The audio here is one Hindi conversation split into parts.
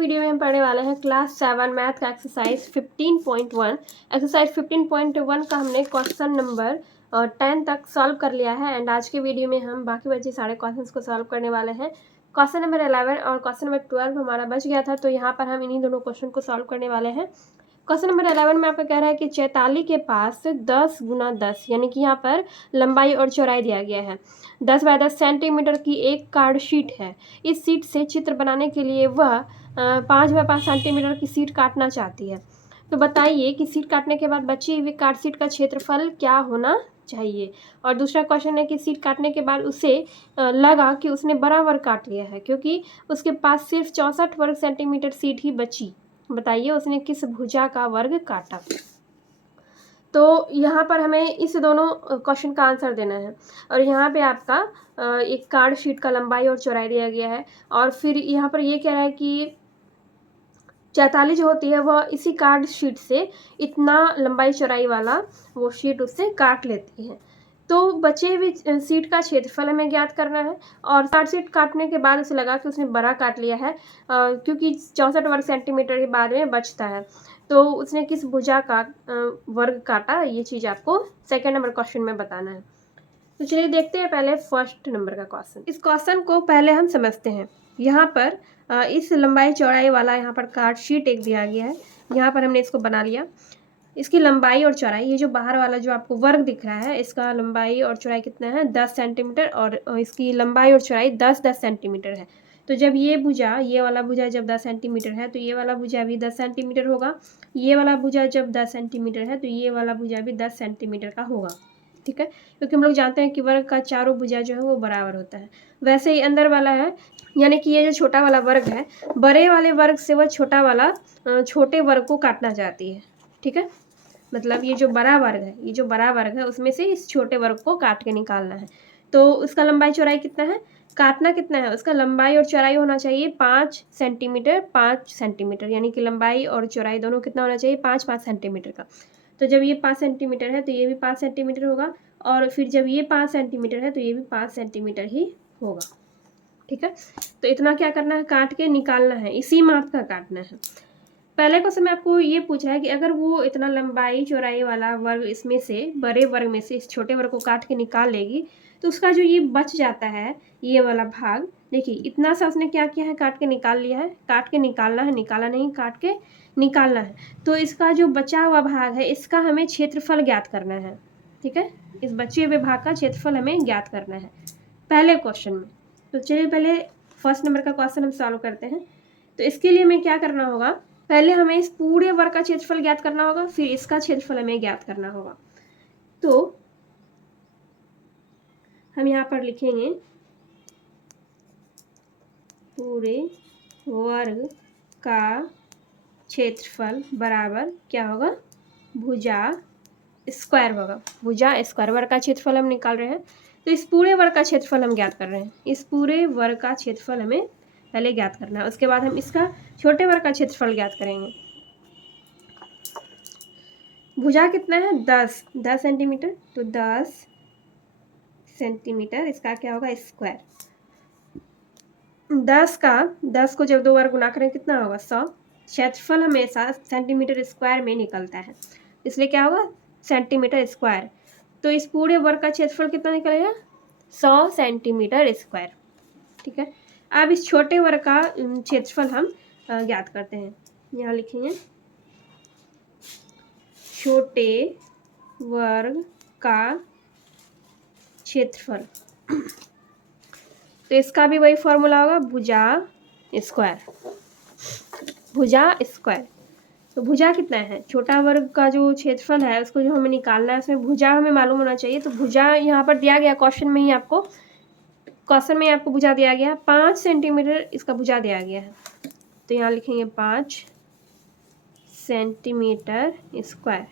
वीडियो में हम पढ़ने वाले हैं क्लास 7 मैथ का एक्सरसाइज 15.1। एक्सरसाइज 15.1 का हमने क्वेश्चन नंबर 10 तक सॉल्व कर लिया है एंड आज के वीडियो में हम बाकी बचे सारे क्वेश्चंस को सॉल्व करने वाले हैं। क्वेश्चन नंबर 11 और क्वेश्चन नंबर 12 हमारा बच गया था, तो यहाँ पर हम इन्हीं दोनों क्वेश्चन को सॉल्व करने वाले हैं। क्वेश्चन नंबर 11 में आपका कह रहा है कि चैताली के पास 10 गुना 10 यानी कि यहाँ पर लंबाई और चौड़ाई दिया गया है। 10 बाय 10 सेंटीमीटर की एक कार्ड शीट है। इस शीट से चित्र बनाने के लिए वह 5 बाय 5 सेंटीमीटर की शीट काटना चाहती है। तो बताइए कि शीट काटने के बाद बची हुई कार्ड शीट का क्षेत्रफल क्या होना चाहिए। और दूसरा क्वेश्चन है कि शीट काटने के बाद उसे लगा कि उसने बड़ा वर्ग काट लिया है क्योंकि उसके पास सिर्फ 64 वर्ग सेंटीमीटर शीट ही बची। बताइए उसने किस भुजा का वर्ग काटा। तो यहाँ पर हमें इस दोनों क्वेश्चन का आंसर देना है और यहाँ पे आपका एक कार्ड शीट का लंबाई और चौड़ाई दिया गया है और फिर यहाँ पर ये कह रहा है कि चैताली जो होती है वह इसी कार्ड शीट से इतना लंबाई चौड़ाई वाला वो शीट उससे काट लेती है। तो बचे हुए शीट का क्षेत्रफल हमें ज्ञात करना है और कार्ड शीट काटने के बाद उसे लगा कि उसने बड़ा काट लिया है क्योंकि 64 वर्ग सेंटीमीटर ही बाद में बचता है। तो उसने किस भुजा का वर्ग काटा, ये चीज़ आपको सेकेंड नंबर क्वेश्चन में बताना है। तो चलिए देखते हैं पहले फर्स्ट नंबर का क्वेश्चन। इस क्वेश्चन को पहले हम समझते हैं। यहाँ पर इस लंबाई चौड़ाई वाला यहाँ पर कार्ड शीट एक दिया गया है। यहाँ पर हमने इसको बना लिया। इसकी लंबाई और चौड़ाई, ये जो बाहर वाला जो आपको वर्ग दिख रहा है, इसका लंबाई और चौड़ाई कितना है 10 सेंटीमीटर और इसकी लंबाई और चौड़ाई 10-10 सेंटीमीटर है। तो जब ये भुजा, ये वाला भुजा जब 10 सेंटीमीटर है तो ये वाला भुजा भी 10 सेंटीमीटर होगा। ये वाला भुजा जब 10 सेंटीमीटर है तो ये वाला भुजा भी 10 सेंटीमीटर का होगा। ठीक है, क्योंकि हम लोग जानते हैं कि वर्ग का चारों भुजा जो है वो बराबर होता है। वैसे ही अंदर वाला है, यानी कि ये जो छोटा वाला वर्ग है, बड़े वाले वर्ग से वह छोटा वाला छोटे वर्ग को काटना चाहती है। ठीक है, मतलब ये जो बड़ा वर्ग है, ये जो बड़ा वर्ग है उसमें से इस छोटे वर्ग को काट के निकालना है। तो उसका लंबाई चौड़ाई कितना है, काटना कितना है, उसका लंबाई और चौड़ाई होना चाहिए 5 सेंटीमीटर 5 सेंटीमीटर, यानी कि लंबाई और चौड़ाई दोनों कितना होना चाहिए 5-5 सेंटीमीटर का। तो जब ये 5 सेंटीमीटर है तो ये भी 5 सेंटीमीटर होगा और फिर जब ये 5 सेंटीमीटर है तो ये भी 5 सेंटीमीटर ही होगा। ठीक है, तो इतना क्या करना है, काट के निकालना है, इसी माप का काटना है। पहले क्वेश्चन में आपको ये पूछा है कि अगर वो इतना लंबाई चौड़ाई वाला वर्ग इसमें से, बड़े वर्ग में से इस छोटे वर्ग को काट के निकाल लेगी तो उसका जो ये बच जाता है ये वाला भाग, देखिए इतना सा उसने क्या किया है, काट के निकाल लिया है। काट के निकालना है, निकाला नहीं, काट के निकालना है। तो इसका जो बचा हुआ भाग है इसका हमें क्षेत्रफल ज्ञात करना है। ठीक है, इस बचे हुए भाग का क्षेत्रफल हमें ज्ञात करना है पहले क्वेश्चन में। तो चलिए पहले फर्स्ट नंबर का क्वेश्चन हम सॉल्व करते हैं। तो इसके लिए हमें क्या करना होगा, पहले हमें इस पूरे वर्ग का क्षेत्रफल ज्ञात करना होगा, फिर इसका क्षेत्रफल हमें ज्ञात करना होगा। तो हम यहाँ पर लिखेंगे पूरे वर्ग का क्षेत्रफल बराबर क्या होगा, भुजा स्क्वायर होगा। भुजा स्क्वायर, वर्ग का क्षेत्रफल हम निकाल रहे हैं तो इस पूरे वर्ग का क्षेत्रफल हम ज्ञात कर रहे हैं। इस पूरे वर्ग का क्षेत्रफल हमें पहले ज्ञात करना है, उसके बाद हम इसका छोटे वर्ग का क्षेत्रफल ज्ञात करेंगे। भुजा कितना है 10 सेंटीमीटर, तो 10 सेंटीमीटर इसका क्या होगा स्क्वायर। 10 को जब 2 बार गुना करें कितना होगा 100। क्षेत्रफल हमेशा सेंटीमीटर स्क्वायर में निकलता है, इसलिए क्या होगा सेंटीमीटर स्क्वायर। तो इस पूरे वर्ग का क्षेत्रफल कितना निकलेगा 100 सेंटीमीटर स्क्वायर। ठीक है, अब इस छोटे वर्ग का क्षेत्रफल हम ज्ञात करते हैं। यहाँ लिखेंगे छोटे वर्ग का क्षेत्रफल। तो इसका भी वही फॉर्मूला होगा भुजा स्क्वायर। भुजा स्क्वायर, तो भुजा कितना है, छोटा वर्ग का जो क्षेत्रफल है उसको जो हमें निकालना है उसमें भुजा हमें मालूम होना चाहिए। तो भुजा यहाँ पर दिया गया क्वेश्चन में ही आपको भुजा दिया गया 5 सेंटीमीटर, इसका भुजा दिया गया है। तो यहाँ लिखेंगे 5 सेंटीमीटर स्क्वायर,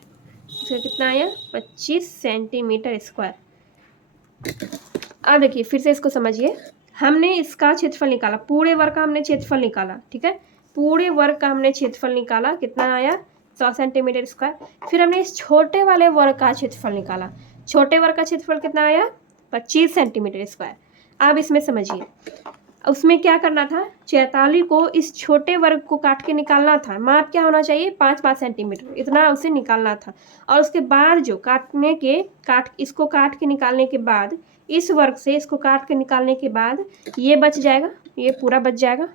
इसका कितना आया 25 सेंटीमीटर स्क्वायर। अब देखिए फिर से इसको समझिए, हमने इसका क्षेत्रफल निकाला, पूरे वर्ग का हमने क्षेत्रफल निकाला। ठीक है, पूरे वर्ग का हमने क्षेत्रफल निकाला, कितना आया 100 सेंटीमीटर स्क्वायर। फिर हमने इस छोटे वाले वर्ग का क्षेत्रफल निकाला, छोटे वर्ग का क्षेत्रफल कितना आया 25 सेंटीमीटर स्क्वायर। अब इसमें समझिए, उसमें क्या करना था, 44 को इस छोटे वर्ग को काट के निकालना था। माप क्या होना चाहिए, 5-5 सेंटीमीटर, इतना उसे निकालना था। और उसके बाद जो इसको काट के निकालने के बाद, इस वर्ग से इसको काट के निकालने के बाद ये बच जाएगा, ये पूरा बच जाएगा।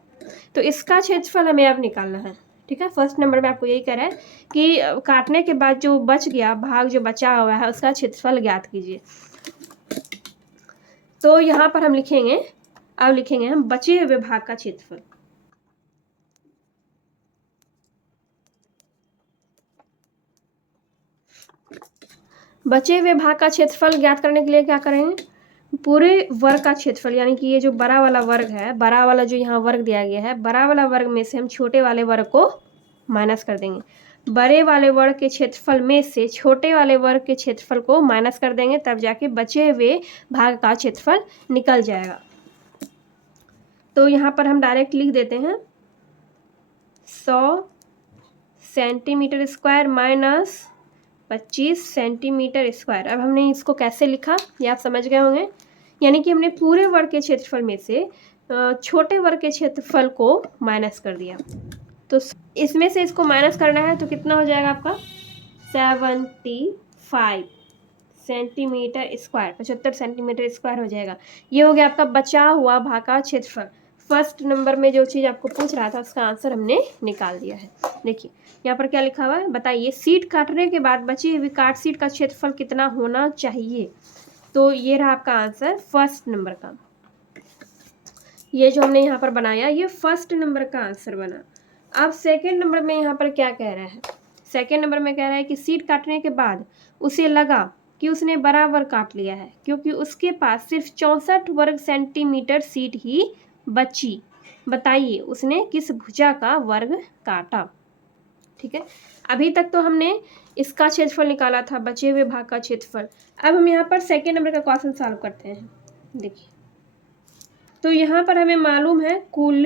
तो इसका क्षेत्रफल हमें अब निकालना है। ठीक है, फर्स्ट नंबर में आपको यही कह रहा है कि काटने के बाद जो बच गया भाग, जो बचा हुआ है, उसका क्षेत्रफल ज्ञात कीजिए। तो यहाँ पर हम लिखेंगे, अब लिखेंगे हम बचे हुए भाग का क्षेत्रफल। बचे हुए भाग का क्षेत्रफल ज्ञात करने के लिए क्या करेंगे, पूरे वर्ग का क्षेत्रफल, यानी कि ये जो बड़ा वाला वर्ग है, बड़ा वाला जो यहाँ वर्ग दिया गया है, बड़ा वाला वर्ग में से हम छोटे वाले वर्ग को माइनस कर देंगे। बड़े वाले वर्ग के क्षेत्रफल में से छोटे वाले वर्ग के क्षेत्रफल को माइनस कर देंगे, तब जाके बचे हुए भाग का क्षेत्रफल निकल जाएगा। तो यहाँ पर हम डायरेक्ट लिख देते हैं 100 centimetre square minus 25 centimetre square. अब हमने इसको कैसे लिखा ये आप समझ गए होंगे, यानी कि हमने पूरे वर्ग के क्षेत्रफल में से छोटे वर्ग के क्षेत्रफल को माइनस कर दिया। तो इसमें से इसको माइनस करना है तो कितना हो जाएगा आपका 75 सेंटीमीटर स्क्वायर, 75 सेंटीमीटर स्क्वायर हो जाएगा। ये हो गया आपका बचा हुआ भाग का क्षेत्रफल। फर्स्ट नंबर में जो चीज़ आपको पूछ रहा था उसका आंसर हमने निकाल दिया है। देखिए यहाँ पर क्या लिखा हुआ है, बताइए सीट काटने के बाद बची हुई काट सीट का क्षेत्रफल कितना होना चाहिए। तो ये रहा आपका आंसर फर्स्ट नंबर का। ये जो हमने यहाँ पर बनाया ये फर्स्ट नंबर का आंसर बना। अब सेकेंड नंबर में यहाँ पर क्या कह रहा है, सेकेंड नंबर में कह रहा है कि सीट काटने के बाद उसे लगा कि उसने बराबर काट लिया है, क्योंकि उसके पास सिर्फ 64 वर्ग सेंटीमीटर सीट ही बची। बताइए उसने किस भुजा का वर्ग काटा। ठीक है, अभी तक तो हमने इसका क्षेत्रफल निकाला था, बचे हुए भाग का क्षेत्रफल। अब हम यहाँ पर सेकेंड नंबर का क्वेश्चन सॉल्व करते हैं। देखिए तो यहाँ पर हमें मालूम है कुल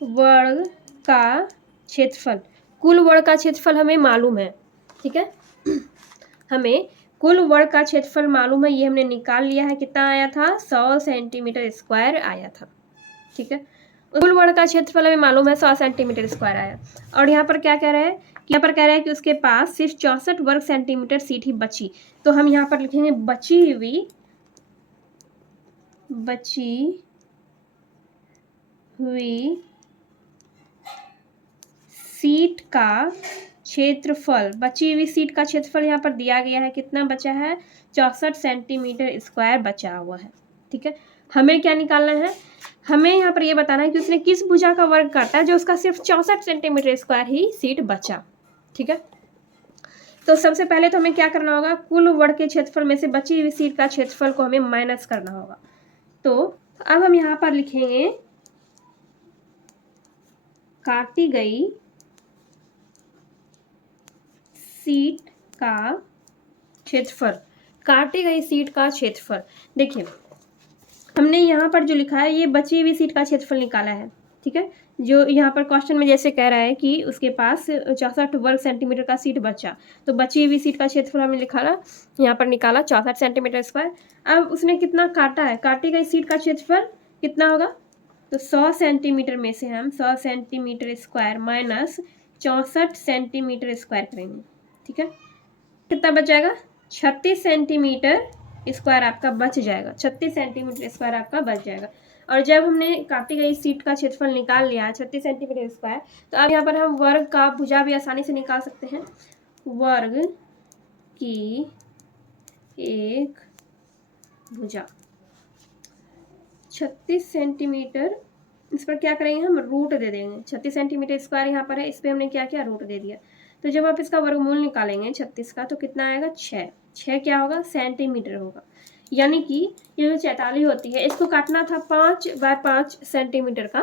वर्ग का क्षेत्रफल, कुल वर्ग का क्षेत्रफल हमें मालूम है। ठीक है, हमें कुल वर्ग का क्षेत्रफल मालूम है, ये हमने निकाल लिया है। कितना आया था, 100 सेंटीमीटर स्क्वायर आया था। ठीक है, कुल वर्ग का क्षेत्रफल हमें मालूम है 100 सेंटीमीटर स्क्वायर आया। और यहाँ पर क्या कह रहा है, यहाँ पर कह रहा है कि उसके पास सिर्फ 64 वर्ग सेंटीमीटर सीट ही बची। तो हम यहाँ पर लिखेंगे बची हुई सीट का क्षेत्रफल, बची हुई सीट का क्षेत्रफल यहाँ पर दिया गया है, कितना बचा है, 64 सेंटीमीटर स्क्वायर बचा हुआ है। ठीक है, हमें क्या निकालना है, हमें यहाँ पर ये बताना है कि उसने किस भुजा का वर्ग काटा जो उसका सिर्फ 64 सेंटीमीटर स्क्वायर ही सीट बचा। ठीक है, तो सबसे पहले तो हमें क्या करना होगा, कुल वर्ग के क्षेत्रफल में से बची हुई सीट का क्षेत्रफल को हमें माइनस करना होगा। तो अब हम यहाँ पर लिखेंगे काटी गई सीट का क्षेत्रफल, काटी गई सीट का क्षेत्रफल। देखिए हमने यहाँ पर जो लिखा है ये बची हुई सीट का क्षेत्रफल निकाला है। ठीक है, जो यहाँ पर क्वेश्चन में जैसे कह रहा है कि उसके पास 64 वर्ग सेंटीमीटर का सीट बचा, तो बची हुई सीट का क्षेत्रफल हमने लिखा, यहाँ पर निकाला 64 सेंटीमीटर स्क्वायर। अब उसने कितना काटा है, काटी गई सीट का क्षेत्रफल कितना होगा, तो 100 सेंटीमीटर में से हम 100 centimetre square minus 64 centimetre square करेंगे। ठीक है, कितना बच जाएगा, 36 सेंटीमीटर स्क्वायर आपका बच जाएगा, 36 सेंटीमीटर स्क्वायर आपका बच जाएगा। और जब हमने काटी गई सीट का क्षेत्रफल निकाल लिया 36 सेंटीमीटर स्क्वायर, तो अब यहाँ पर हम वर्ग का भुजा भी आसानी से निकाल सकते हैं। वर्ग की एक भुजा 36 सेंटीमीटर, इस पर क्या करेंगे हम, रूट दे देंगे। 36 सेंटीमीटर स्क्वायर यहाँ पर है, इस पर हमने क्या किया, रूट दे दिया। तो जब आप इसका वर्गमूल निकालेंगे 36 का, तो कितना आएगा, 6 क्या होगा, सेंटीमीटर होगा। यानी कि ये जो 44 होती है इसको काटना था 5 बाय 5 सेंटीमीटर का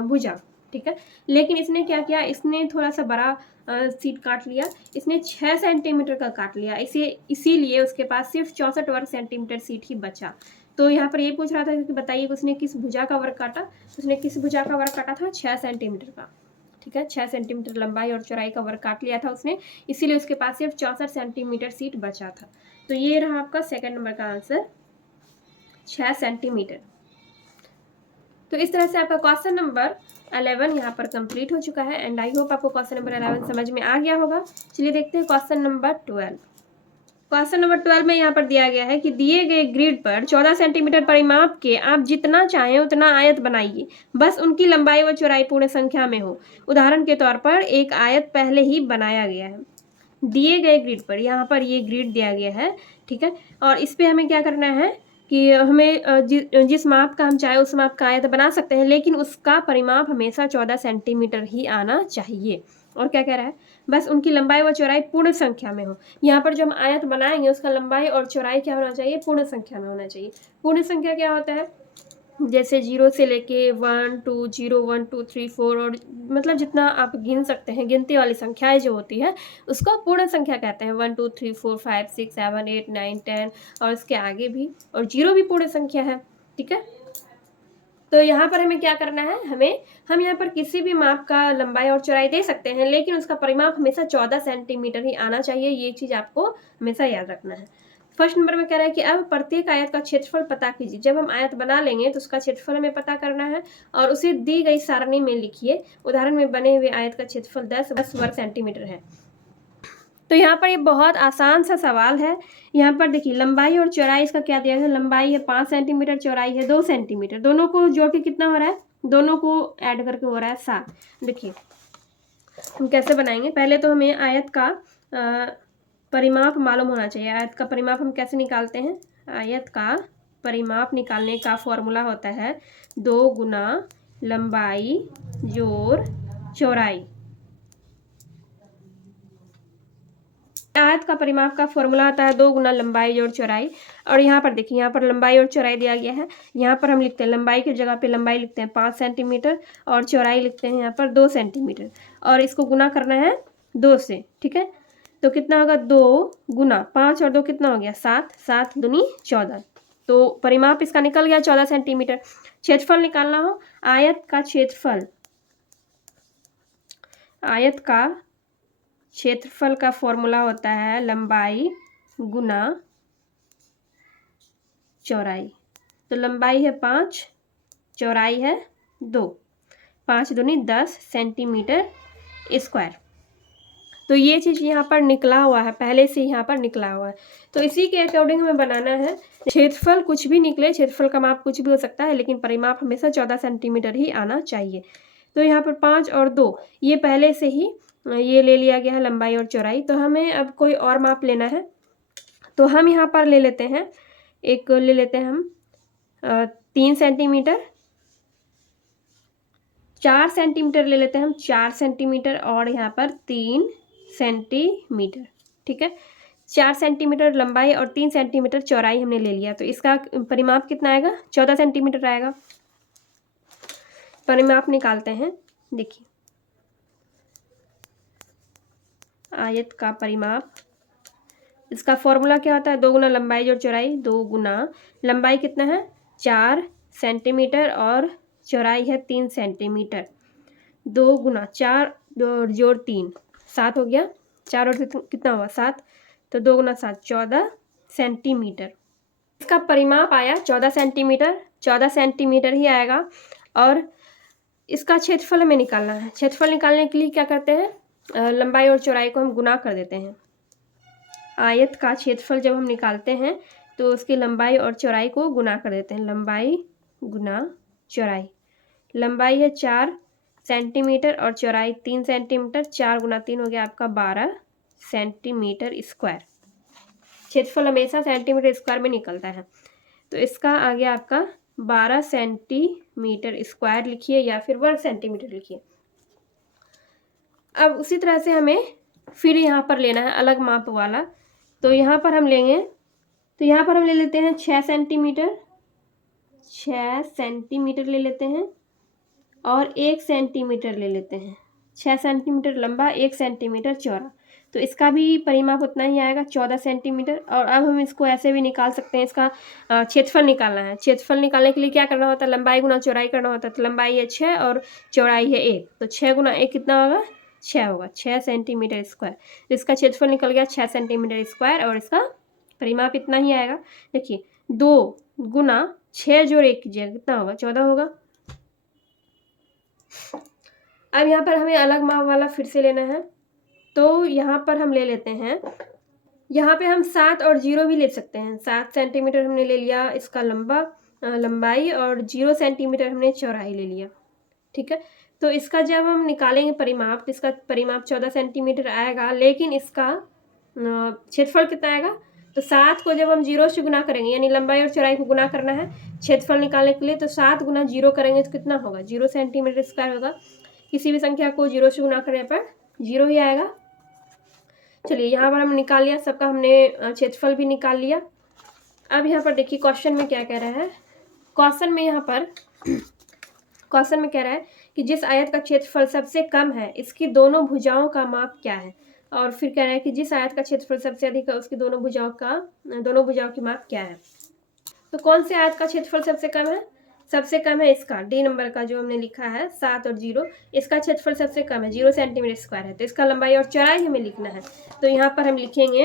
भुजा। ठीक है, लेकिन इसने क्या किया, इसने थोड़ा सा बड़ा सीट काट लिया, इसने 6 सेंटीमीटर का काट लिया, इसीलिए उसके पास सिर्फ 64 वर्ग सेंटीमीटर सीट ही बचा। तो यहाँ पर ये पूछ रहा था कि बताइए उसने किस भुजा का वर्ग काटा, उसने किस भुजा का वर्ग काटा था, 6 सेंटीमीटर का। ठीक है, 6 सेंटीमीटर लंबाई और चौड़ाई का वर्ग काट लिया था उसने, इसीलिए उसके पास सिर्फ 64 सेंटीमीटर सीट बचा था। तो ये रहा आपका सेकंड नंबर का आंसर, 6 सेंटीमीटर। तो इस तरह से आपका क्वेश्चन नंबर 11 यहाँ पर कंप्लीट हो चुका है एंड आई होप आपको क्वेश्चन नंबर 11 समझ में आ गया होगा। चलिए देखते हैं क्वेश्चन नंबर 12। क्वेश्चन नंबर 12 में यहाँ पर दिया गया है कि दिए गए ग्रिड पर 14 सेंटीमीटर परिमाप के आप जितना चाहें उतना आयत बनाइए, बस उनकी लंबाई व चौड़ाई पूर्ण संख्या में हो। उदाहरण के तौर पर एक आयत पहले ही बनाया गया है। दिए गए ग्रिड पर, यहाँ पर ये ग्रिड दिया गया है, ठीक है। और इस पे हमें क्या करना है कि हमें जिस माप का हम चाहे उस माप का आयत बना सकते हैं, लेकिन उसका परिमाप हमेशा 14 सेंटीमीटर ही आना चाहिए। और क्या कह रहा है, बस उनकी लंबाई व चौड़ाई पूर्ण संख्या में हो। यहाँ पर जो हम आयत बनाएंगे उसका लंबाई और चौड़ाई क्या होना चाहिए, पूर्ण संख्या में होना चाहिए। पूर्ण संख्या क्या होता है, जैसे 0 से लेके 1 2 0 1 2 3 4 और मतलब जितना आप गिन सकते हैं, गिनती वाली संख्याएं जो होती है उसको पूर्ण संख्या कहते हैं। 1 2 3 4 5 6 7 8 9 10 और इसके आगे भी, और 0 भी पूर्ण संख्या है, ठीक है। तो यहाँ पर हमें क्या करना है, हम यहाँ पर किसी भी माप का लंबाई और चौड़ाई दे सकते हैं, लेकिन उसका परिमाप हमेशा 14 सेंटीमीटर ही आना चाहिए। ये चीज़ आपको हमेशा याद रखना है। फर्स्ट नंबर में कह रहा है कि अब प्रत्येक आयत का क्षेत्रफल पता कीजिए। जब हम आयत बना लेंगे तो उसका क्षेत्रफल हमें पता करना है और उसे दी गई सारणी में लिखिए। उदाहरण में बने हुए आयत का क्षेत्रफल 10 वर्ग सेंटीमीटर है। तो यहाँ पर ये बहुत आसान सा सवाल है। यहाँ पर देखिए लंबाई और चौड़ाई इसका क्या दिया है, लंबाई है 5 सेंटीमीटर, चौड़ाई है 2 सेंटीमीटर। दोनों को जोड़ के कितना हो रहा है, दोनों को ऐड करके हो रहा है 7। देखिए हम कैसे बनाएंगे, पहले तो हमें आयत का परिमाप मालूम होना चाहिए। आयत का परिमाप हम कैसे निकालते हैं, आयत का परिमाप निकालने का फॉर्मूला होता है 2 गुना लंबाई जोड़ चौड़ाई। आयत का परिमाप का फॉर्मूला आता है 2 गुना लंबाई जोड़ चौड़ाई। और यहाँ पर देखिए, यहाँ पर लंबाई और चौड़ाई दिया गया है। यहाँ पर हम लिखते हैं लंबाई की जगह पे लंबाई लिखते हैं 5 सेंटीमीटर और चौड़ाई लिखते हैं यहाँ पर 2 सेंटीमीटर और इसको गुना करना है 2 से, ठीक है। तो कितना होगा, 2 गुना 5 और 2 कितना हो गया 7, 7 दूनी 14। तो परिमाप इसका निकल गया 14 सेंटीमीटर। क्षेत्रफल निकालना हो, आयत का क्षेत्रफल का फॉर्मूला होता है लंबाई गुना चौड़ाई। तो लंबाई है 5, चौड़ाई है 2, 5 दूनी 10 सेंटीमीटर स्क्वायर। तो ये चीज़ यहाँ पर निकला हुआ है, पहले से यहाँ पर निकला हुआ है। तो इसी के अकॉर्डिंग हमें बनाना है। क्षेत्रफल कुछ भी निकले, क्षेत्रफल का माप कुछ भी हो सकता है, लेकिन परिमाप हमेशा 14 सेंटीमीटर ही आना चाहिए। तो यहाँ पर 5 और 2 ये पहले से ही ये ले लिया गया है लंबाई और चौड़ाई। तो हमें अब कोई और माप लेना है, तो हम यहाँ पर ले लेते हैं, एक ले लेते हैं हम 3 सेंटीमीटर, 4 सेंटीमीटर ले लेते हैं हम, 4 सेंटीमीटर और यहाँ पर 3 सेंटीमीटर, ठीक है। 4 सेंटीमीटर लंबाई और 3 सेंटीमीटर चौड़ाई हमने ले लिया। तो इसका परिमाप कितना आएगा, 14 सेंटीमीटर आएगा। परिमाप निकालते हैं। देखिए आयत का परिमाप, इसका फॉर्मूला क्या होता है, 2 गुना लंबाई जोड़ चौड़ाई। 2 गुना लंबाई कितना है 4 सेंटीमीटर और चौड़ाई है 3 सेंटीमीटर। 2 गुना 4 जोड़ 3 7 हो गया, 4 और कितना हुआ 7, तो 2 गुना 7 14 सेंटीमीटर। इसका परिमाप आया 14 सेंटीमीटर, 14 सेंटीमीटर ही आएगा। और इसका क्षेत्रफल हमें निकालना है। क्षेत्रफल निकालने के लिए क्या करते हैं, लंबाई और चौड़ाई को हम गुना कर देते हैं। आयत का क्षेत्रफल जब हम निकालते हैं तो उसकी लंबाई और चौड़ाई को गुना कर देते हैं। लंबाई गुना चौड़ाई, लंबाई है 4 सेंटीमीटर और चौड़ाई 3 सेंटीमीटर। 4 गुना 3 हो गया आपका 12 सेंटीमीटर स्क्वायर। क्षेत्रफल हमेशा सेंटीमीटर स्क्वायर में निकलता है। तो इसका आ गया आपका 12 सेंटीमीटर स्क्वायर लिखिए या फिर वर्ग सेंटीमीटर लिखिए। अब उसी तरह से हमें फिर यहाँ पर लेना है अलग माप वाला। तो यहाँ पर हम लेंगे, तो यहाँ पर हम ले लेते हैं 6 सेंटीमीटर, 6 सेंटीमीटर ले लेते हैं और 1 सेंटीमीटर ले लेते हैं। 6 सेंटीमीटर लंबा, 1 सेंटीमीटर चौड़ा। तो इसका भी परिमाप उतना ही आएगा 14 सेंटीमीटर। और अब हम इसको ऐसे भी निकाल सकते हैं, इसका क्षेत्रफल निकालना है। क्षेत्रफल निकालने के लिए क्या करना होता है, लंबाई गुना चौड़ाई करना होता है। तो लंबाई है 6 और चौड़ाई है 1, तो 6 गुना 1 कितना होगा 6 होगा, 6 सेंटीमीटर स्क्वायर। इसका क्षेत्रफल निकल गया 6 सेंटीमीटर स्क्वायर और इसका परिमाप इतना ही आएगा। देखिए 2 गुना 6 जोड़ 1 कीजिएगा कितना होगा 14 होगा। अब यहाँ पर हमें अलग माप वाला फिर से लेना है, तो यहाँ पर हम ले लेते हैं, यहाँ पे हम 7 और 0 भी ले सकते हैं। 7 सेंटीमीटर हमने ले लिया इसका लंबाई और 0 सेंटीमीटर हमने चौड़ाई ले लिया, ठीक है। तो इसका जब हम निकालेंगे परिमाप, तो इसका परिमाप 14 सेंटीमीटर आएगा, लेकिन इसका क्षेत्रफल कितना आएगा, तो 7 को जब हम 0 से गुना करेंगे, यानी लंबाई और चौड़ाई को गुना करना है क्षेत्रफल निकालने के लिए, तो 7 गुना 0 करेंगे तो कितना होगा, 0 सेंटीमीटर स्क्वायर होगा। किसी भी संख्या को 0 से गुना करने पर 0 ही आएगा। चलिए यहाँ पर हम निकाल लिया, सबका हमने क्षेत्रफल भी निकाल लिया। अब यहाँ पर देखिए क्वेश्चन में क्या कह रहा है। क्वेश्चन में कह रहा है कि जिस आयत का क्षेत्रफल सबसे कम है इसकी दोनों भुजाओं का माप क्या है, और फिर कह रहा है कि जिस आयत का क्षेत्रफल सबसे अधिक है उसकी दोनों भुजाओं की माप क्या है। तो कौन से आयत का क्षेत्रफल सबसे कम है, सबसे कम है इसका डी नंबर का जो हमने लिखा है 7 और 0, इसका क्षेत्रफल सबसे कम है 0 सेंटीमीटर स्क्वायर है, तो इसका लंबाई और चौड़ाई हमें लिखना है। तो यहाँ पर हम लिखेंगे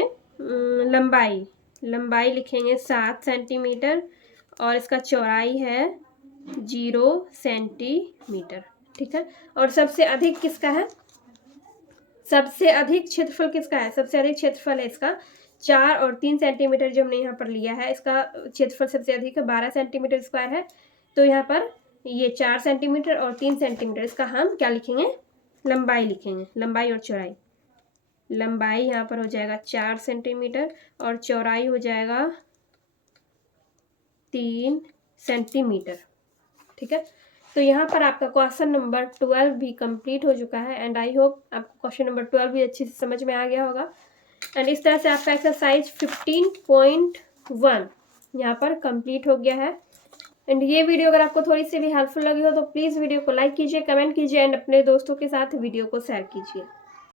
लंबाई लिखेंगे 7 सेंटीमीटर और इसका चौड़ाई है 0 सेंटीमीटर, ठीक है। और सबसे अधिक किसका है, सबसे अधिक क्षेत्रफल किसका है, सबसे अधिक क्षेत्रफल है इसका 4 और 3 सेंटीमीटर जो हमने यहाँ पर लिया है, इसका क्षेत्रफल सबसे अधिक है 12 सेंटीमीटर स्क्वायर है। तो यहाँ पर ये 4 सेंटीमीटर और 3 सेंटीमीटर, इसका हम क्या लिखेंगे, लंबाई लिखेंगे, लंबाई और चौड़ाई। लंबाई यहाँ पर हो जाएगा 4 सेंटीमीटर और चौड़ाई हो जाएगा 3 सेंटीमीटर, ठीक है। तो यहाँ पर आपका क्वेश्चन नंबर 12 भी कंप्लीट हो चुका है, एंड आई होप आपको क्वेश्चन नंबर 12 भी अच्छे से समझ में आ गया होगा। एंड इस तरह से आपका एक्सरसाइज 15.1 यहाँ पर कंप्लीट हो गया है। एंड ये वीडियो अगर आपको थोड़ी सी भी हेल्पफुल लगी हो तो प्लीज़ वीडियो को लाइक कीजिए, कमेंट कीजिए एंड अपने दोस्तों के साथ वीडियो को शेयर कीजिए।